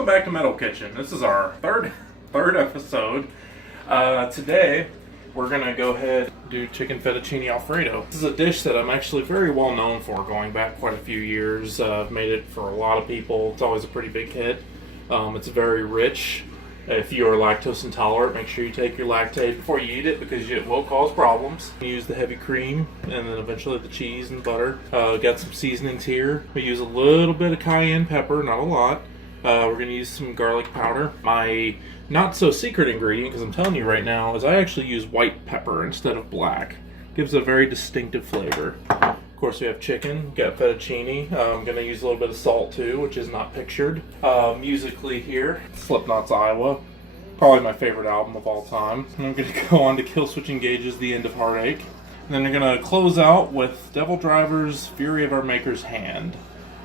Welcome back to Metal Kitchen. This is our third episode. Today we're gonna go ahead and do chicken fettuccine Alfredo. This is a dish that I'm actually very well known for, going back quite a few years. I've made it for a lot of people. It's always a pretty big hit. It's very rich. If you are lactose intolerant, make sure you take your Lactaid before you eat it because it will cause problems. You use the heavy cream and then eventually the cheese and butter. Got some seasonings here. We use a little bit of cayenne pepper, not a lot. We're going to use some garlic powder. My not so secret ingredient, because I'm telling you right now, is I actually use white pepper instead of black. Gives a very distinctive flavor. Of course, we have chicken, got fettuccine. I'm going to use a little bit of salt too, which is not pictured. Musically here, Slipknot's Iowa. Probably my favorite album of all time. And I'm going to go on to Kill Switch Engage's The End of Heartache. And then I'm going to close out with Devil Driver's Fury of Our Maker's Hand.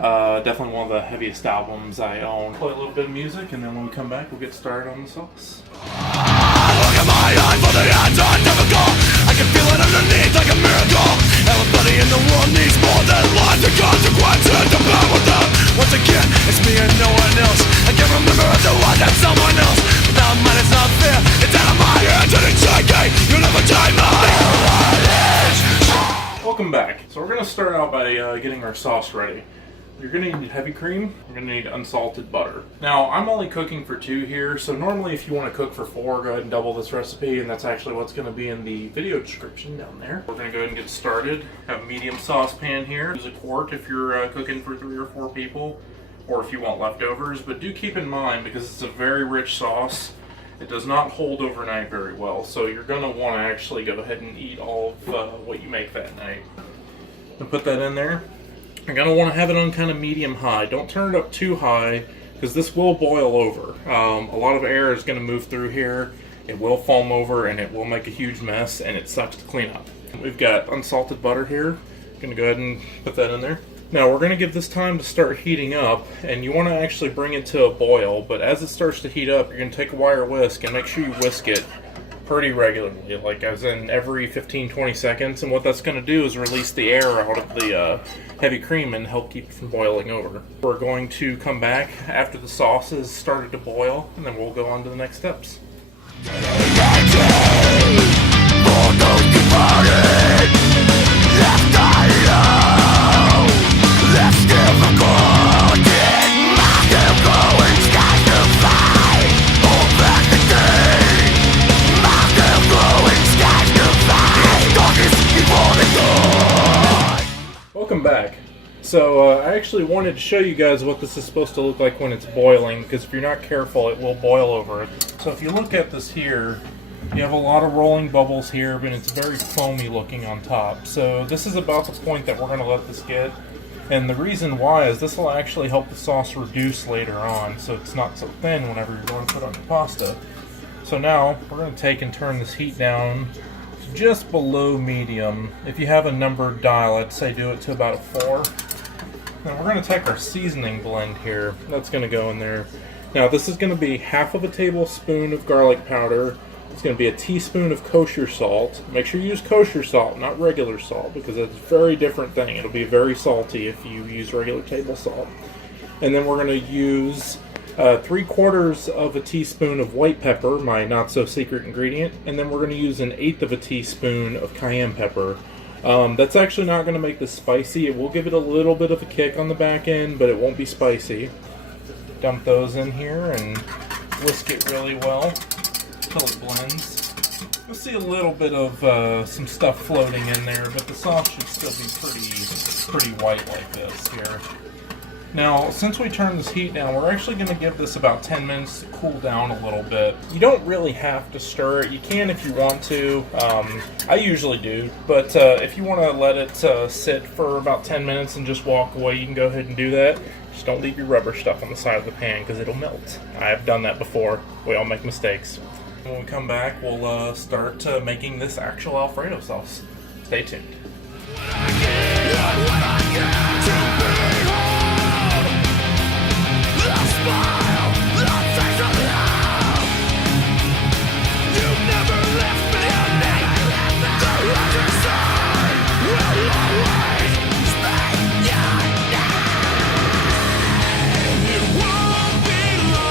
Definitely one of the heaviest albums I own. Play a little bit of music, and then when we come back, we'll get started on the sauce. Look at my eyes, for the odds are difficult. I can feel it underneath like a miracle. Everybody in the world needs more than life. The consequences to bear with them. Once again, it's me and no one else. I can't remember if there was that someone else. But now mine is not fair. It's out of my hands and it's shaking. You'll never take my Welcome back. So we're going to start out by getting our sauce ready. You're going to need heavy cream, you're going to need unsalted butter. Now, I'm only cooking for 2 here, so normally if you want to cook for 4, go ahead and double this recipe, and that's actually what's going to be in the video description down there. We're going to go ahead and get started. Have a medium saucepan here. Use a quart if you're cooking for 3 or 4 people, or if you want leftovers, but do keep in mind, because it's a very rich sauce, it does not hold overnight very well, so you're going to want to actually go ahead and eat all of what you make that night. And put that in there. You're going to want to have it on kind of medium-high. Don't turn it up too high because this will boil over. A lot of air is going to move through here. It will foam over and it will make a huge mess and it sucks to clean up. We've got unsalted butter here. Going to go ahead and put that in there. Now we're going to give this time to start heating up, and you want to actually bring it to a boil, but as it starts to heat up, you're going to take a wire whisk and make sure you whisk it pretty regularly, like as in every 15-20 seconds, and what that's going to do is release the air out of the heavy cream and help keep it from boiling over. We're going to come back after the sauce has started to boil, and then we'll go on to the next steps. Welcome back. So I actually wanted to show you guys what this is supposed to look like when it's boiling, because if you're not careful it will boil over. So if you look at this here, you have a lot of rolling bubbles here, but it's very foamy looking on top. So this is about the point that we're going to let this get. And the reason why is this will actually help the sauce reduce later on, so it's not so thin whenever you're going to put on your pasta. So now we're going to take and turn this heat down just below medium. If you have a numbered dial, I'd say do it to about a 4. Now we're going to take our seasoning blend here. That's going to go in there. Now this is going to be half of a tablespoon of garlic powder. It's going to be a teaspoon of kosher salt. Make sure you use kosher salt, not regular salt, because it's a very different thing. It'll be very salty if you use regular table salt. And then we're going to use 3/4 of a teaspoon of white pepper, my not so secret ingredient, and then we're going to use 1/8 of a teaspoon of cayenne pepper. That's actually not going to make this spicy. It will give it a little bit of a kick on the back end, but it won't be spicy. Dump those in here and whisk it really well until it blends. You'll see a little bit of some stuff floating in there, but the sauce should still be pretty white like this here. Now, since we turned this heat down, we're actually going to give this about 10 minutes to cool down a little bit. You don't really have to stir it. You can if you want to. I usually do. But if you want to let it sit for about 10 minutes and just walk away, you can go ahead and do that. Just don't leave your rubber stuff on the side of the pan because it'll melt. I've done that before. We all make mistakes. When we come back, we'll start making this actual Alfredo sauce. Stay tuned. It won't be long.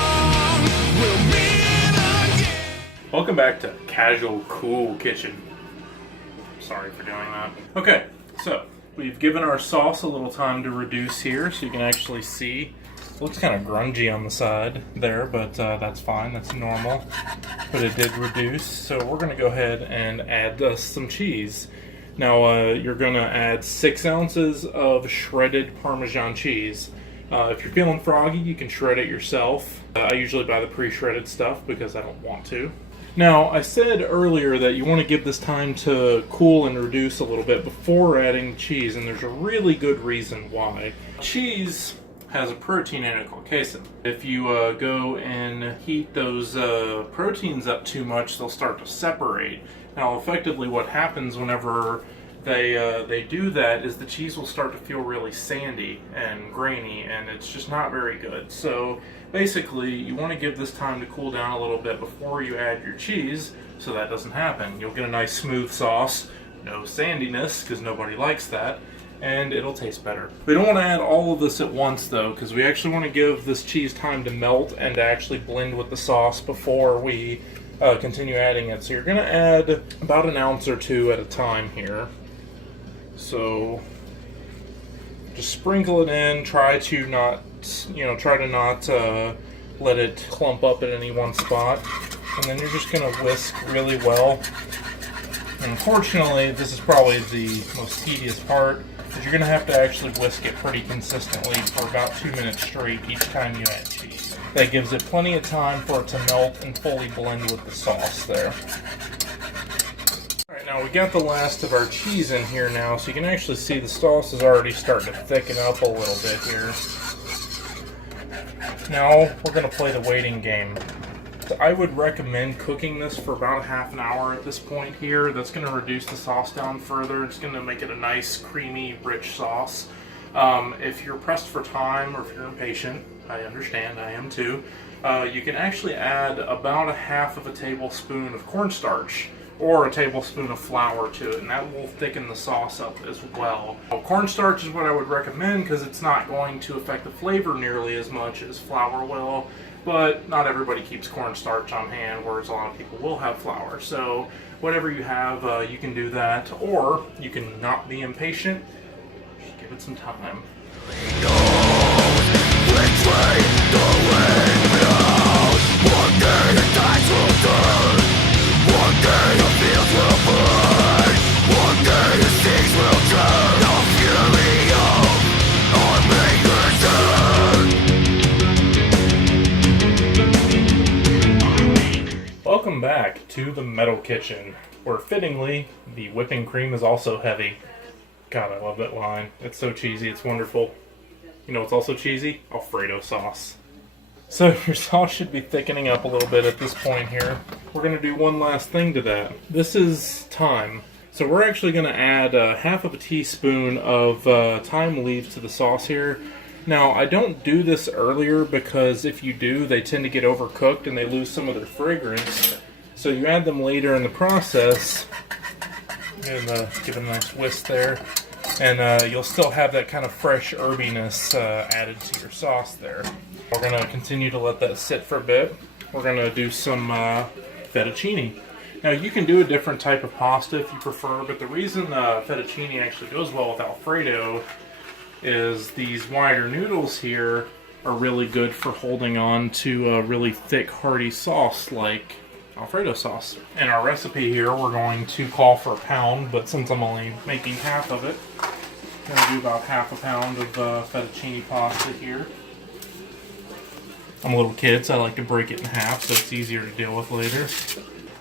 Welcome back to Casual Cool Kitchen. Sorry for doing that. Okay, so we've given our sauce a little time to reduce here, so you can actually see. It looks kind of grungy on the side there, but that's fine, that's normal. But it did reduce, so we're going to go ahead and add some cheese. Now you're going to add 6 ounces of shredded Parmesan cheese. If you're feeling froggy, you can shred it yourself. I usually buy the pre-shredded stuff because I don't want to. Now, I said earlier that you want to give this time to cool and reduce a little bit before adding cheese, and there's a really good reason why. Cheese has a protein in it called casein. If you go and heat those proteins up too much, they'll start to separate. Now, effectively what happens whenever they do that is the cheese will start to feel really sandy and grainy, and it's just not very good. So basically you want to give this time to cool down a little bit before you add your cheese so that doesn't happen. You'll get a nice smooth sauce, no sandiness because nobody likes that, and it'll taste better. We don't want to add all of this at once though, because we actually want to give this cheese time to melt and to actually blend with the sauce before we continue adding it. So you're going to add about an ounce or two at a time here. So just sprinkle it in. Try to not let it clump up at any one spot. And then you're just going to whisk really well. And unfortunately, this is probably the most tedious part, because you're going to have to actually whisk it pretty consistently for about 2 minutes straight each time you add cheese. That gives it plenty of time for it to melt and fully blend with the sauce there. Alright, now we got the last of our cheese in here now, so you can actually see the sauce is already starting to thicken up a little bit here. Now we're going to play the waiting game. I would recommend cooking this for about half an hour at this point here. That's going to reduce the sauce down further. It's going to make it a nice, creamy, rich sauce. If you're pressed for time or if you're impatient, I understand, I am too, you can actually add about a half of a tablespoon of cornstarch or a tablespoon of flour to it, and that will thicken the sauce up as well. Cornstarch is what I would recommend because it's not going to affect the flavor nearly as much as flour will. But not everybody keeps cornstarch on hand, whereas a lot of people will have flour. So whatever you have, you can do that, or you can not be impatient. Just give it some time. Welcome back to the metal kitchen, where fittingly, the whipping cream is also heavy. God, I love that line. It's so cheesy, it's wonderful. You know what's also cheesy? Alfredo sauce. So your sauce should be thickening up a little bit at this point here. We're going to do one last thing to that. This is thyme. So we're actually going to add half of a teaspoon of thyme leaves to the sauce here. Now, I don't do this earlier because if you do, they tend to get overcooked and they lose some of their fragrance. So you add them later in the process. Give it a nice whisk there. And you'll still have that kind of fresh herbiness added to your sauce there. We're going to continue to let that sit for a bit. We're going to do some fettuccine. Now, you can do a different type of pasta if you prefer, but the reason fettuccine actually goes well with Alfredo is these wider noodles here are really good for holding on to a really thick, hearty sauce like Alfredo sauce. In our recipe here, we're going to call for a pound, but since I'm only making half of it, I'm going to do about half a pound of fettuccine pasta here. I'm a little kid, so I like to break it in half so it's easier to deal with later.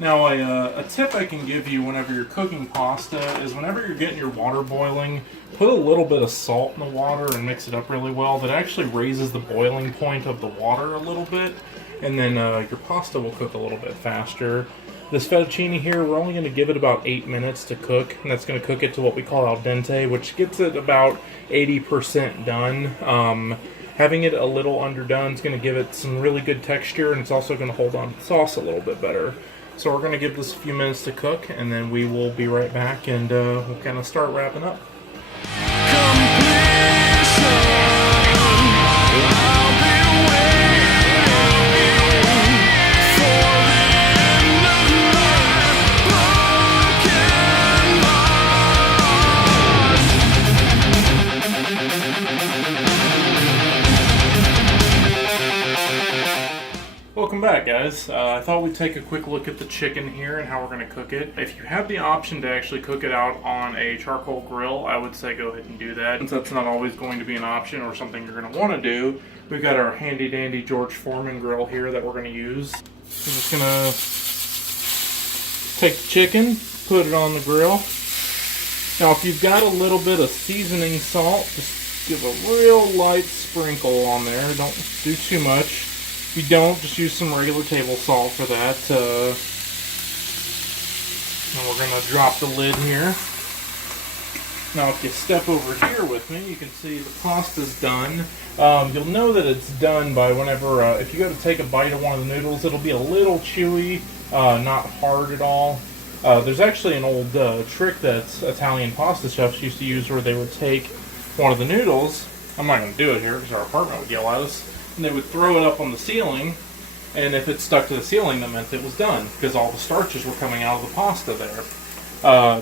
Now, a tip I can give you whenever you're cooking pasta is whenever you're getting your water boiling, put a little bit of salt in the water and mix it up really well. That actually raises the boiling point of the water a little bit, and then your pasta will cook a little bit faster. This fettuccine here, we're only going to give it about 8 minutes to cook, and that's going to cook it to what we call al dente, which gets it about 80% done. Having it a little underdone is going to give it some really good texture, and it's also going to hold on to the sauce a little bit better. So we're going to give this a few minutes to cook, and then we will be right back, and we'll kind of start wrapping up. Welcome back, guys. I thought we'd take a quick look at the chicken here and how we're going to cook it. If you have the option to actually cook it out on a charcoal grill, I would say go ahead and do that. Since that's not always going to be an option or something you're going to want to do, we've got our handy dandy George Foreman grill here that we're going to use. I'm just going to take the chicken, put it on the grill. Now, if you've got a little bit of seasoning salt, just give a real light sprinkle on there. Don't do too much. If you don't, just use some regular table salt for that. And we're going to drop the lid here. Now, if you step over here with me, you can see the pasta's done. You'll know that it's done by whenever, if you go to take a bite of one of the noodles, it'll be a little chewy, not hard at all. There's actually an old trick that Italian pasta chefs used to use where they would take one of the noodles. I'm not going to do it here because our partner would yell at us. And they would throw it up on the ceiling, and if it stuck to the ceiling, that meant it was done because all the starches were coming out of the pasta there.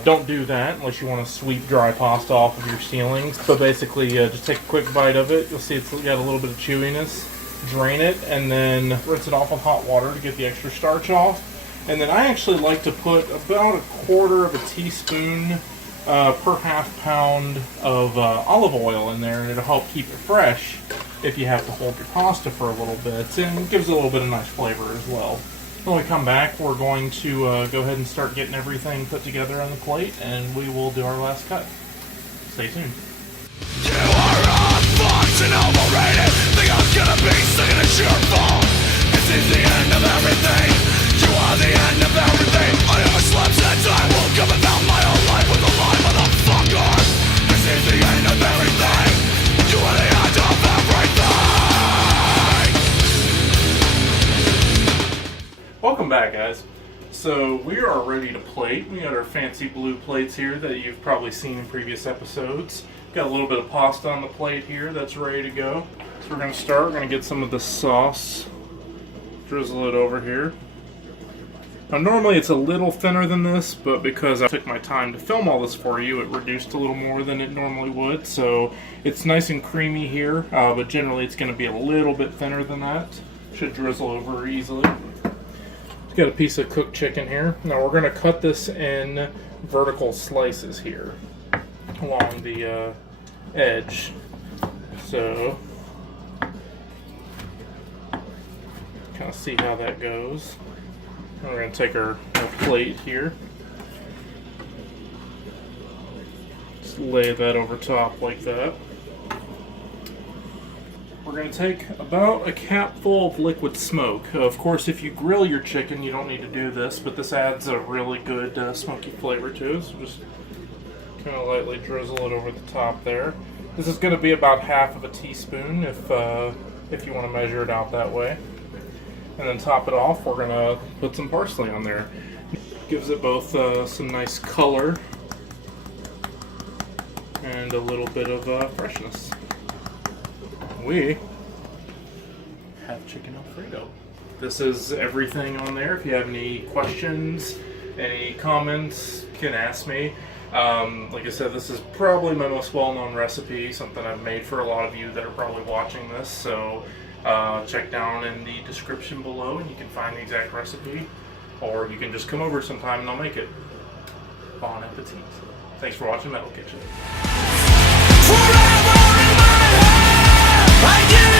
Don't do that unless you want to sweep dry pasta off of your ceilings. But basically, just take a quick bite of it. You'll see it's got a little bit of chewiness. Drain it, and then rinse it off with hot water to get the extra starch off. And then I actually like to put about 1/4 of a teaspoon per half pound of olive oil in there, and it'll help keep it fresh if you have to hold your pasta for a little bit, and it gives it a little bit of nice flavor as well. When we come back, we're going to go ahead and start getting everything put together on the plate, and we will do our last cut. Stay tuned. You are unfucked and overrated. Think I'm gonna be singing a sure fall. This is the end of everything. You are the end of everything. I never slept since I woke up and found my own life with a lie, motherfucker. This is the end of everything. You are the end of everything. Welcome back, guys. So we are ready to plate. We got our fancy blue plates here that you've probably seen in previous episodes. Got a little bit of pasta on the plate here that's ready to go. So we're going to start. We're going to get some of the sauce. Drizzle it over here. Now normally it's a little thinner than this, but because I took my time to film all this for you, it reduced a little more than it normally would. So it's nice and creamy here, but generally it's going to be a little bit thinner than that. Should drizzle over easily. Got a piece of cooked chicken here. Now we're going to cut this in vertical slices here along the edge. So kind of see how that goes. And we're going to take our plate here. Just lay that over top like that. We're going to take about a capful of liquid smoke. Of course, if you grill your chicken, you don't need to do this, but this adds a really good smoky flavor to it. So just kind of lightly drizzle it over the top there. This is going to be about half of a teaspoon if you want to measure it out that way. And then top it off, we're going to put some parsley on there. Gives it both some nice color and a little bit of freshness. We have chicken Alfredo. This is everything on there. If you have any questions, any comments, you can ask me. Like I said, this is probably my most well-known recipe, something I've made for a lot of you that are probably watching this. So check down in the description below and you can find the exact recipe, or you can just come over sometime and I'll make it. Bon appetit. Thanks for watching Metal Kitchen. Forever in my head, I give